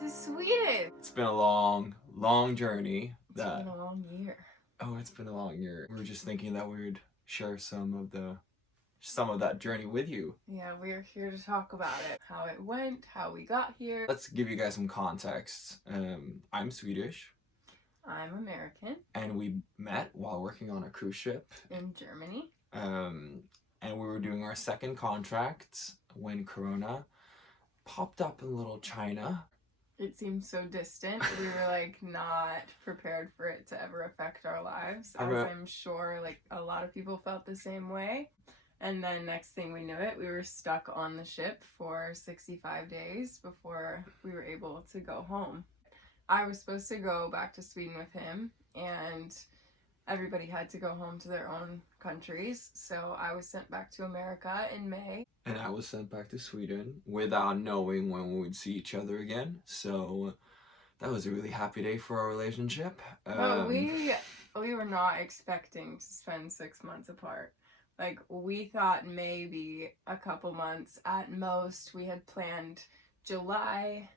to Sweden. It's been a long, long journey. It's been a long year. Oh, it's been a long year. We were just thinking that we would share some of that journey with you. Yeah, we're here to talk about it. How it went, how we got here. Let's give you guys some context. I'm Swedish. I'm American. And we met while working on a cruise ship. In Germany. And we were doing our second contract when Corona popped up in little China. It seemed so distant. We were not prepared for it to ever affect our lives. As I'm sure a lot of people felt the same way. And then next thing we knew it, we were stuck on the ship for 65 days before we were able to go home. I was supposed to go back to Sweden with him, and everybody had to go home to their own countries. So I was sent back to America in May. And I was sent back to Sweden without knowing when we would see each other again. So that was a really happy day for our relationship. But we were not expecting to spend 6 months apart. We thought maybe a couple months at most. We had planned July.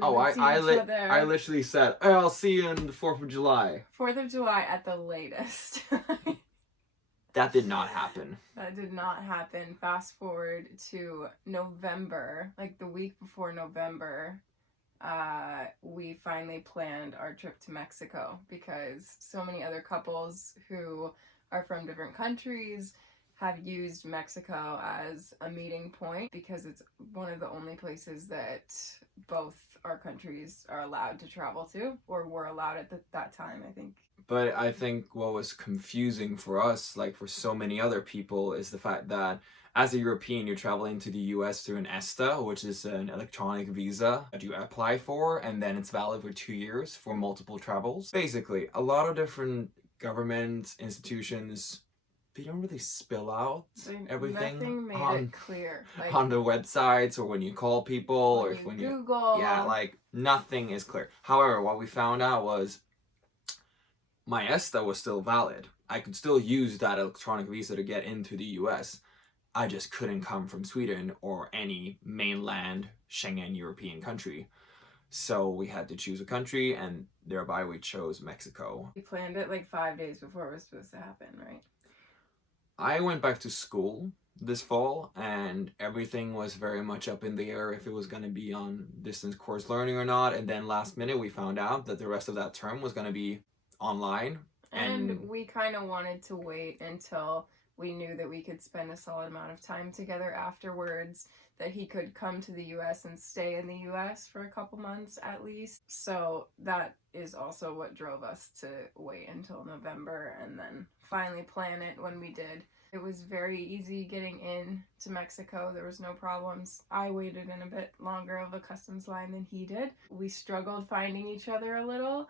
I literally said, oh, I'll see you on the 4th of July. 4th of July at the latest. That did not happen. That did not happen. Fast forward to November, the week before November, we finally planned our trip to Mexico because so many other couples who are from different countries have used Mexico as a meeting point because it's one of the only places that both our countries are allowed to travel to, or were allowed at that time, I think. But I think what was confusing for us, for so many other people, is the fact that as a European, you're traveling to the US through an ESTA, which is an electronic visa that you apply for, and then it's valid for 2 years for multiple travels. Basically, a lot of different government institutions, they don't really spill out everything. Nothing made it clear. On the websites, or when you call people, or when you Google. Yeah, nothing is clear. However, what we found out was my ESTA was still valid. I could still use that electronic visa to get into the US. I just couldn't come from Sweden or any mainland Schengen European country. So we had to choose a country, and thereby we chose Mexico. We planned it 5 days before it was supposed to happen, right? I went back to school this fall, and everything was very much up in the air if it was going to be on distance course learning or not. And then last minute we found out that the rest of that term was going to be online. And we kind of wanted to wait until we knew that we could spend a solid amount of time together afterwards, that he could come to the US and stay in the US for a couple months at least. So that is also what drove us to wait until November and then finally plan it when we did. It was very easy getting in to Mexico. There was no problems. I waited in a bit longer of a customs line than he did. We struggled finding each other a little.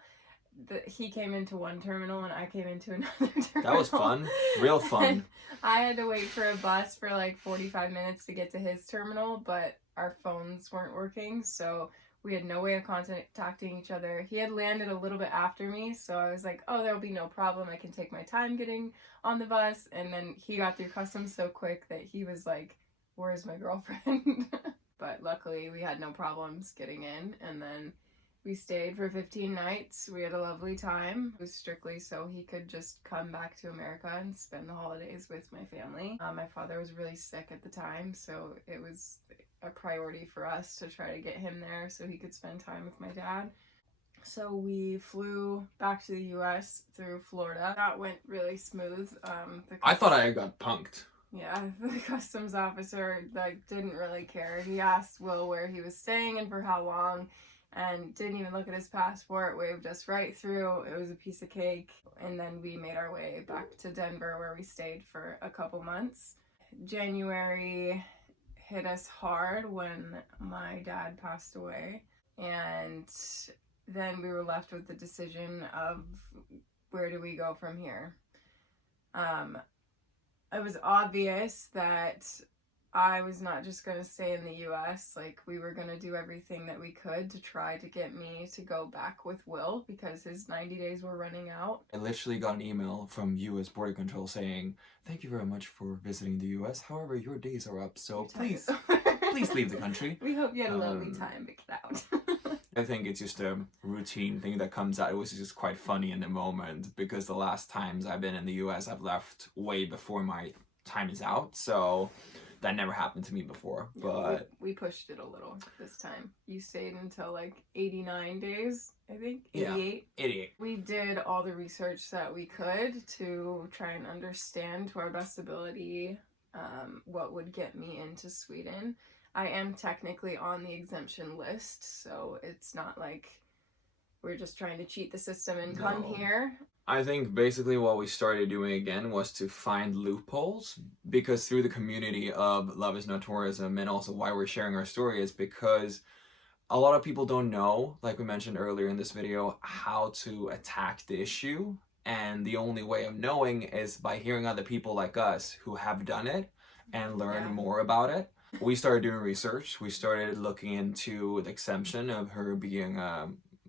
He came into one terminal and I came into another terminal. That was fun. Real fun. I had to wait for a bus for 45 minutes to get to his terminal, but our phones weren't working, so we had no way of contacting each other. He had landed a little bit after me, so I was like, oh, there'll be no problem. I can take my time getting on the bus. And then he got through customs so quick that he was like, where's my girlfriend? But luckily we had no problems getting in, and then we stayed for 15 nights. We had a lovely time. It was strictly so he could just come back to America and spend the holidays with my family. My father was really sick at the time, so it was a priority for us to try to get him there so he could spend time with my dad. So we flew back to the US through Florida. That went really smooth. I thought I got punked. Yeah, the customs officer didn't really care. He asked Will where he was staying and for how long, and didn't even look at his passport, waved us right through. It was a piece of cake. And then we made our way back to Denver, where we stayed for a couple months. January hit us hard when my dad passed away, and then we were left with the decision of where do we go from here. It was obvious that I was not just going to stay in the US. We were going to do everything that we could to try to get me to go back with Will because his 90 days were running out. I literally got an email from US Border Control saying, thank you very much for visiting the US. However, your days are up, so please leave the country. We hope you had a lovely time, but get out. I think it's just a routine thing that comes out. It was just quite funny in the moment because the last times I've been in the US, I've left way before my time is out. So that never happened to me before. Yeah, But we pushed it a little this time. You stayed until like 89 days, I think. Yeah. 88. 88. We did all the research that we could to try and understand to our best ability what would get me into Sweden. I am technically on the exemption list, so it's not like we're just trying to cheat the system and come No. here. I think basically what we started doing again was to find loopholes, because through the community of Love is Not Tourism, and also why we're sharing our story is because a lot of people don't know, like we mentioned earlier in this video, how to attack the issue. And the only way of knowing is by hearing other people like us who have done it and learn Yeah. more about it. We started doing research. We started looking into the exemption of her being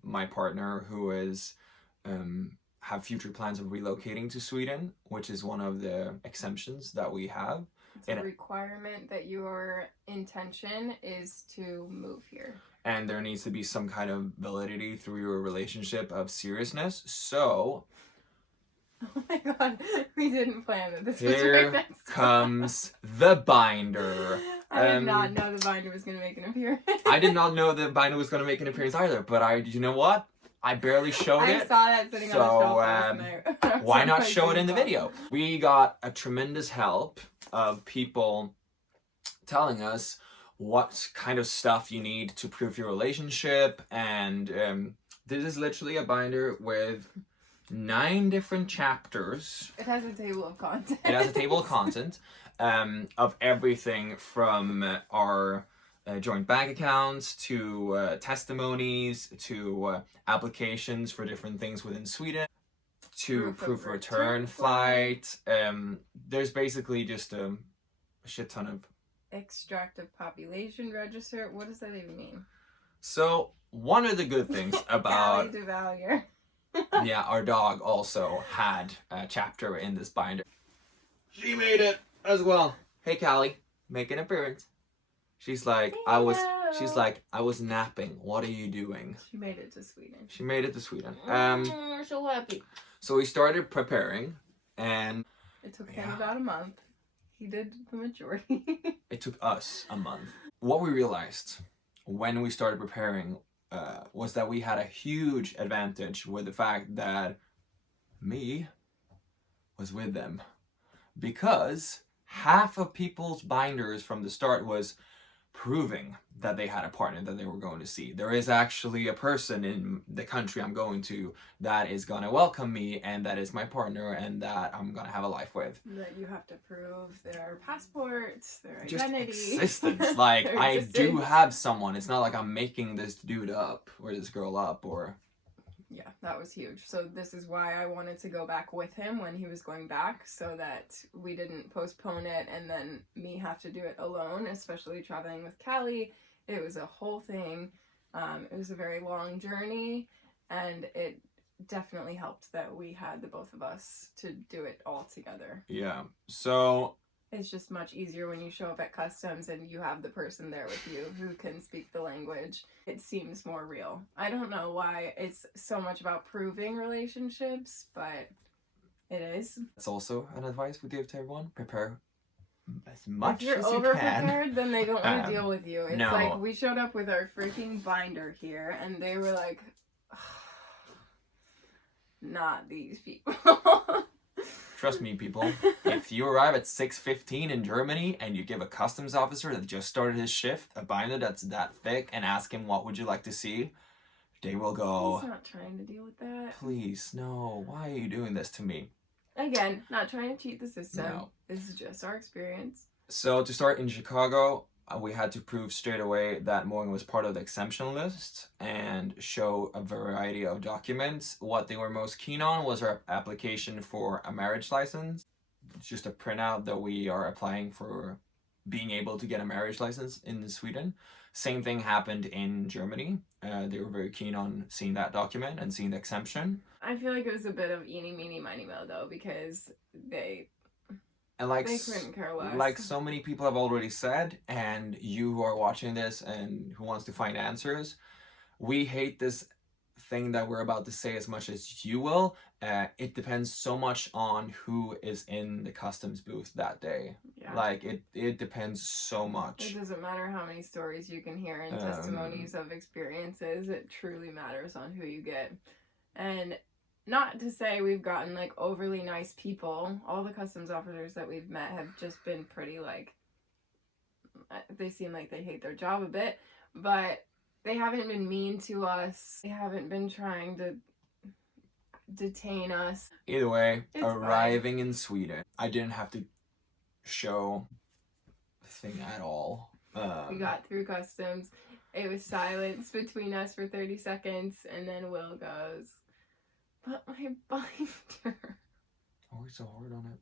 my partner who is have future plans of relocating to Sweden, which is one of the exemptions that we have. It's a requirement that your intention is to move here. And there needs to be some kind of validity through your relationship of seriousness. So Oh my god, we didn't plan that this was here right next to comes the binder. I did not know the binder was going to make an appearance. I did not know the binder was going to make an appearance either, but you know what? I barely showed I it. saw that sitting on the shelf last night. Why not show it in the video? We got a tremendous help of people telling us what kind of stuff you need to prove your relationship, and this is literally a binder with 9 different chapters. It has a table of contents. It has a table of content of everything from our joint bank accounts to testimonies to applications for different things within Sweden to proof of return flight. There's basically just a shit ton of extract of population register. What does that even mean? So one of the good things about Callie DeValier. yeah, our dog also had a chapter in this binder. She made it as well. Hey Callie, make an appearance. She's like, I was napping. What are you doing? She made it to Sweden. She made it to Sweden. We're so happy. So we started preparing, and it took him about a month. He did the majority. It took us a month. What we realized when we started preparing was that we had a huge advantage with the fact that me was with them, because half of people's binders from the start was proving that they had a partner that they were going to see. There is actually a person in the country I'm going to that is going to welcome me, and that is my partner, and that I'm going to have a life with. That you have to prove their passports, their Just identity. existence. Like, I do have someone. It's not like I'm making this dude up or this girl up or... Yeah, that was huge. So this is why I wanted to go back with him when he was going back, so that we didn't postpone it and then me have to do it alone, especially traveling with Callie. It was a whole thing. It was a very long journey, and it definitely helped that we had the both of us to do it all together. Yeah, so... It's just much easier when you show up at customs and you have the person there with you who can speak the language. It seems more real. I don't know why it's so much about proving relationships, but it is. That's also an advice we give to everyone. Prepare as much if you're as you over can. prepared, then they don't want to deal with you. It's no. like we showed up with our freaking binder here and they were like, not these people. Trust me, people, if you arrive at 6:15 in Germany and you give a customs officer that just started his shift a binder that's that thick and ask him what would you like to see, they will go, He's not trying to deal with that. Please, no, why are you doing this to me? Again, not trying to cheat the system. No. This is just our experience. So to start in Chicago, we had to prove straight away that Morgan was part of the exemption list and show a variety of documents. What they were most keen on was our application for a marriage license. It's just a printout that we are applying for being able to get a marriage license in Sweden. Same thing happened in Germany. They were very keen on seeing that document and seeing the exemption. I feel like it was a bit of eeny, meeny, miny, mo, though, because they couldn't care less. Like so many people have already said, and you who are watching this and who wants to find answers, we hate this thing that we're about to say as much as you will. It depends so much on who is in the customs booth that day. Yeah. Like it depends so much. It doesn't matter how many stories you can hear and testimonies of experiences. It truly matters on who you get. And not to say we've gotten like overly nice people. All the customs officers that we've met have just been pretty like, they seem like they hate their job a bit, but they haven't been mean to us. They haven't been trying to detain us. Either way, It's arriving in Sweden, I didn't have to show the thing at all. We got through customs. It was silence between us for 30 seconds, and then Will goes, "But my binder." Oh, it's so hard on it.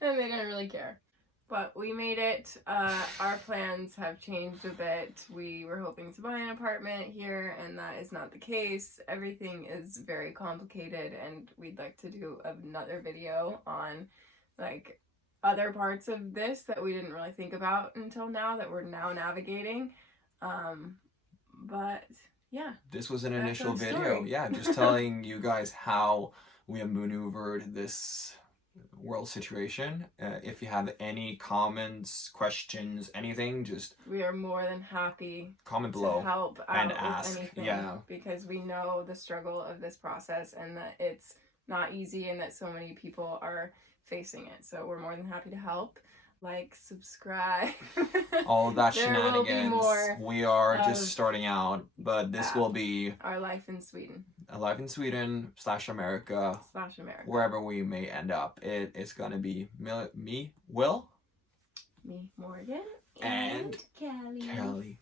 And they didn't really care. But we made it. Our plans have changed a bit. We were hoping to buy an apartment here, and that is not the case. Everything is very complicated, and we'd like to do another video on like other parts of this that we didn't really think about until now, that we're now navigating. But yeah. This was an That's initial our video. story. Yeah, just telling you guys how we have maneuvered this world situation. If you have any comments, questions, anything, just We are more than happy comment to below. help out and with ask, anything, yeah. because we know the struggle of this process and that it's not easy and that so many people are facing it. So we're more than happy to help. Like, subscribe. All of that There will be shenanigans. more We are of just starting out, but this that. will be Our life in Sweden alive in Sweden / America, / America. wherever we may end up. It is gonna be me, Will, Me, Morgan, and Kelly. Kelly.